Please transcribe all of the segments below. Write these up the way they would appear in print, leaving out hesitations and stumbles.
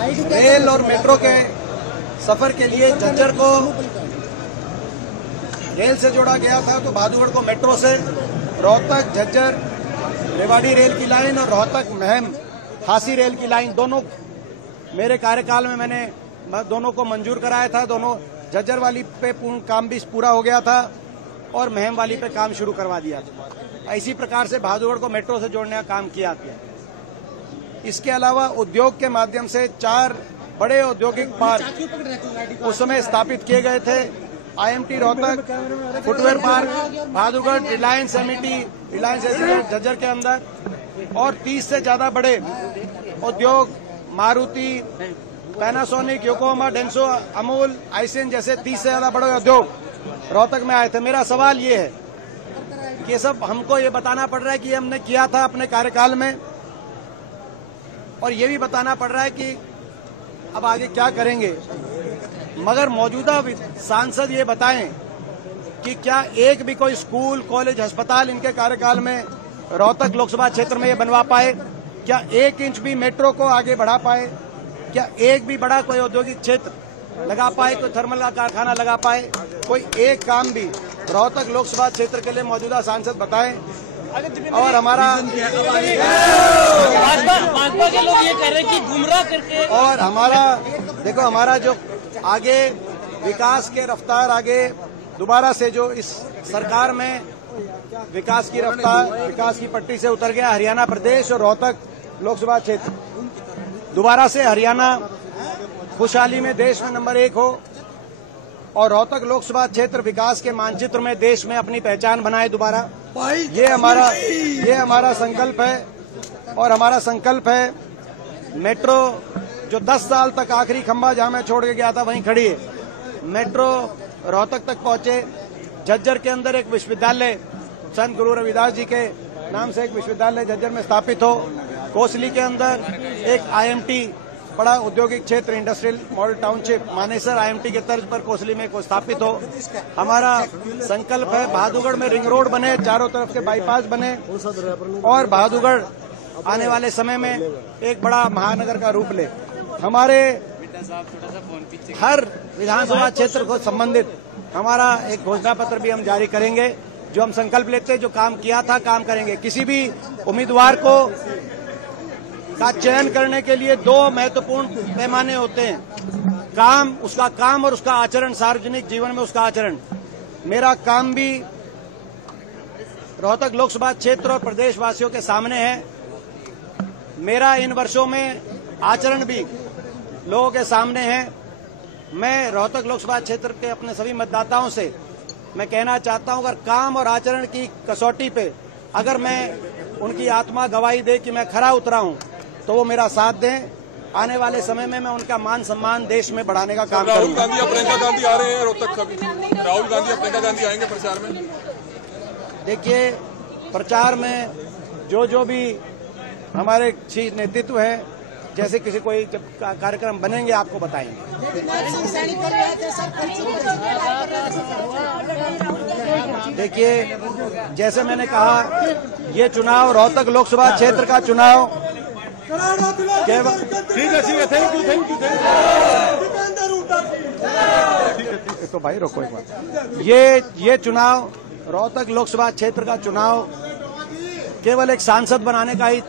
Rail और metro के सफर के लिए झज्जर को रेल से जोड़ा गया था, तो बहादुरगढ़ को मेट्रो से, रोहतक झज्जर रेवाड़ी रेल की लाइन और रोहतक महम हासी रेल की लाइन, दोनों मेरे कार्यकाल में मैंने दोनों को मंजूर कराया था। दोनों झज्जर वाली पे काम भी पूरा हो गया था और महम वाली पे काम शुरू करवा दिया था। इसी प्रकार से बहादुरगढ़ को मेट्रो से जोड़ने का काम किया गया। इसके अलावा उद्योग के माध्यम से 4 बड़े औद्योगिक पार्क उस समय स्थापित किए गए थे। IMT Rohtak, footwear park Bahadurgarh, Reliance Amity, Reliance Jhajjar के अंदर, और 30 से ज्यादा बड़े उद्योग Maruti, Panasonic, Yokohama, Denso, Amul, Aisin जैसे 30 से ज्यादा बड़े उद्योग रोहतक में आए थे। मेरा सवाल ये है कि सब हमको ये बताना पड़ रहा है कि हमने किया था अपने कार्यकाल में, और ये भी बताना पड़ रहा है कि अब आगे क्या करेंगे, मगर मौजूदा सांसद ये बताएं कि क्या एक भी कोई स्कूल, कॉलेज, अस्पताल इनके कार्यकाल में रोहतक लोकसभा क्षेत्र में ये बनवा पाए? क्या 1 इंच भी मेट्रो को आगे बढ़ा पाए? क्या एक भी बड़ा कोई औद्योगिक क्षेत्र लगा पाए, कोई थर्मल का कारखाना लगा पाए? कोई एक काम भी रोहतक लोकसभा क्षेत्र के लिए मौजूदा सांसद बताएं। और हमारा भाजपा के लोग ये कह रहे हैं कि गुमराह करके, और हमारा देखो, हमारा जो आगे विकास के रफ्तार आगे दोबारा से जो इस सरकार में विकास की रफ्तार, विकास की पट्टी से उतर गया हरियाणा प्रदेश और रोहतक लोकसभा क्षेत्र। दोबारा से हरियाणा खुशहाली में देश में नंबर 1 हो और रोहतक लोकसभा क्षेत्र विकास के मानचित्र में देश में अपनी पहचान बनाए दोबारा। ये हमारा संकल्प है। और हमारा संकल्प है मेट्रो जो 10 साल तक आखिरी खंभा जहां मैं छोड़ के गया था वहीं खड़ी है, मेट्रो रोहतक तक पहुंचे। झज्जर के अंदर एक विश्वविद्यालय संत गुरु रविदास जी के नाम से एक विश्वविद्यालय झज्जर में स्थापित हो। कोसली के अंदर एक IMT बड़ा औद्योगिक क्षेत्र, industrial model township Manesar IMT के तर्ज पर कोसली में को स्थापित हो। हमारा संकल्प है बहादुरगढ़ में रिंग रोड बने, चारों तरफ से बाईपास बने और बहादुरगढ़ आने वाले समय में एक बड़ा महानगर का रूप ले। हमारे हर विधानसभा क्षेत्र को संबंधित हमारा एक घोषणा पत्र भी हम जारी करेंगे, जो हम संकल्प लेते हैं, जो काम किया था काम करेंगे। किसी भी उम्मीदवार को का चयन करने के लिए 2 महत्वपूर्ण पैमाने होते हैं, उसका काम और उसका आचरण, सार्वजनिक जीवन में उसका आचरण। मेरा काम भी रोहतक लोकसभा क्षेत्र और प्रदेशवासियों के सामने है। मेरा इन वर्षों में आचरण भी लोगों के सामने है। मैं रोहतक लोकसभा क्षेत्र के अपने सभी मतदाताओं से मैं कहना चाहता हूं, अगर काम और आचरण की कसौटी पे अगर मैं उनकी आत्मा गवाही दे कि मैं खरा उतरा हूं, तो वो मेरा साथ दें। आने वाले समय में मैं उनका मान सम्मान देश में बढ़ाने का काम करूंगा। राहुल गांधी और प्रियंका गांधी आ रहे हैं रोहतक कभी? राहुल गांधी और प्रियंका गांधी आएंगे प्रचार में? देखिए, प्रचार में जो भी हमारे शीर्ष नेतृत्व है, जैसे किसी कोई जब कार्यक्रम बनेंगे आपको बताएंगे। देखिए, जैसे मैंने कहा, ये चुनाव रोहतक लोकसभा क्षेत्र का चुनाव केवल, ठीक है, थैंक यू। तो भाई रोको एक बार, ये चुनाव रोहतक लोकसभा क्षेत्र का चुनाव केवल एक सांसद बनाने का ही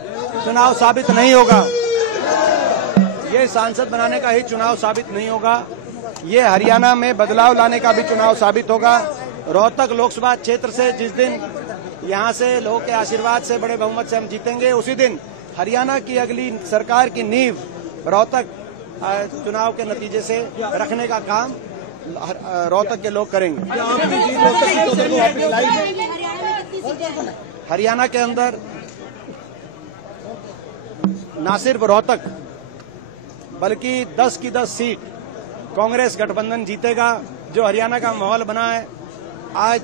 चुनाव साबित नहीं होगा। ये सांसद बनाने का ही चुनाव साबित नहीं होगा, ये हरियाणा में बदलाव लाने का भी चुनाव साबित होगा। रोहतक लोकसभा क्षेत्र से जिस दिन यहाँ से लोगों के आशीर्वाद से बड़े बहुमत से हम जीतेंगे, उसी दिन हरियाणा की अगली सरकार की नींव रोहतक चुनाव के नतीजे से रखने का काम रोहतक के लोग करेंगे। हरियाणा के अंदर न सिर्फ रोहतक बल्कि 10 की 10 सीट कांग्रेस गठबंधन जीतेगा। जो हरियाणा का माहौल बना है आज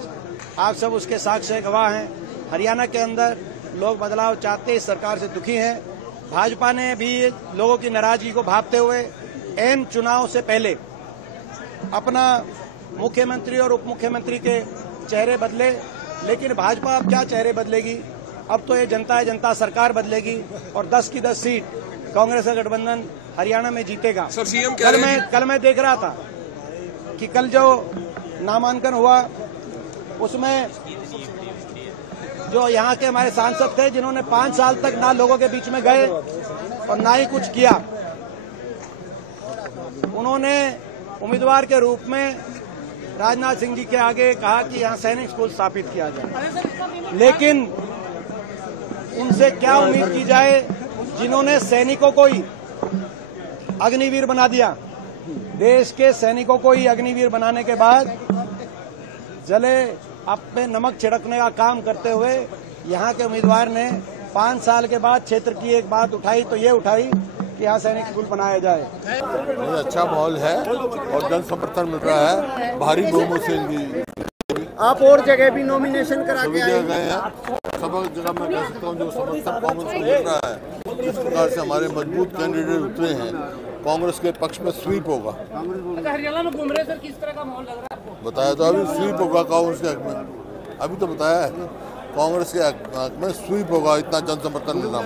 आप सब उसके साक्ष्य गवाह हैं। हरियाणा के अंदर लोग बदलाव चाहते हैं, सरकार से दुखी हैं। भाजपा ने भी लोगों की नाराजगी को भांपते हुए एन चुनाव से पहले अपना मुख्यमंत्री और उप मुख्यमंत्री के चेहरे बदले, लेकिन भाजपा अब क्या चेहरे बदलेगी? अब तो ये जनता है, जनता सरकार बदलेगी और 10 की 10 सीट कांग्रेस का गठबंधन हरियाणा में जीतेगा। सर सीएम कह रहे हैं कल मैं देख रहा था कि कल जो नामांकन हुआ उसमें जो यहाँ के हमारे सांसद थे जिन्होंने 5 साल तक ना लोगों के बीच में गए और ना ही कुछ किया, उन्होंने उम्मीदवार के रूप में राजनाथ सिंह जी के आगे कहा कि यहाँ सैनिक स्कूल स्थापित किया जाए। लेकिन उनसे क्या उम्मीद की जाए जिन्होंने सैनिकों को ही अग्निवीर बना दिया। देश के सैनिकों को ही अग्निवीर बनाने के बाद जले आप पे नमक छिड़कने का काम करते हुए यहाँ के उम्मीदवार ने 5 साल के बाद क्षेत्र की एक बात उठाई तो ये उठाई कि यहाँ सैनिक स्कूल बनाया जाए। बहुत अच्छा माहौल है और जन समर्थन मिल रहा है भारी बहुमत से। इनकी आप और जगह भी नॉमिनेशन करा के आए हैं, सब जगह मैं कह सकता हूँ जो समर्थन कांग्रेस को मिल रहा है, जिस प्रकार से हमारे मजबूत कैंडिडेट उतरे हैं, कांग्रेस के पक्ष में स्वीप होगा। हरियाणा में घूम रहे सर, किस तरह का माहौल लग रहा है आपको? बताया तो अभी स्वीप होगा कांग्रेस के हक में, अभी तो बताया है कांग्रेस के हक में स्वीप होगा, इतना जन समर्थन मिलना।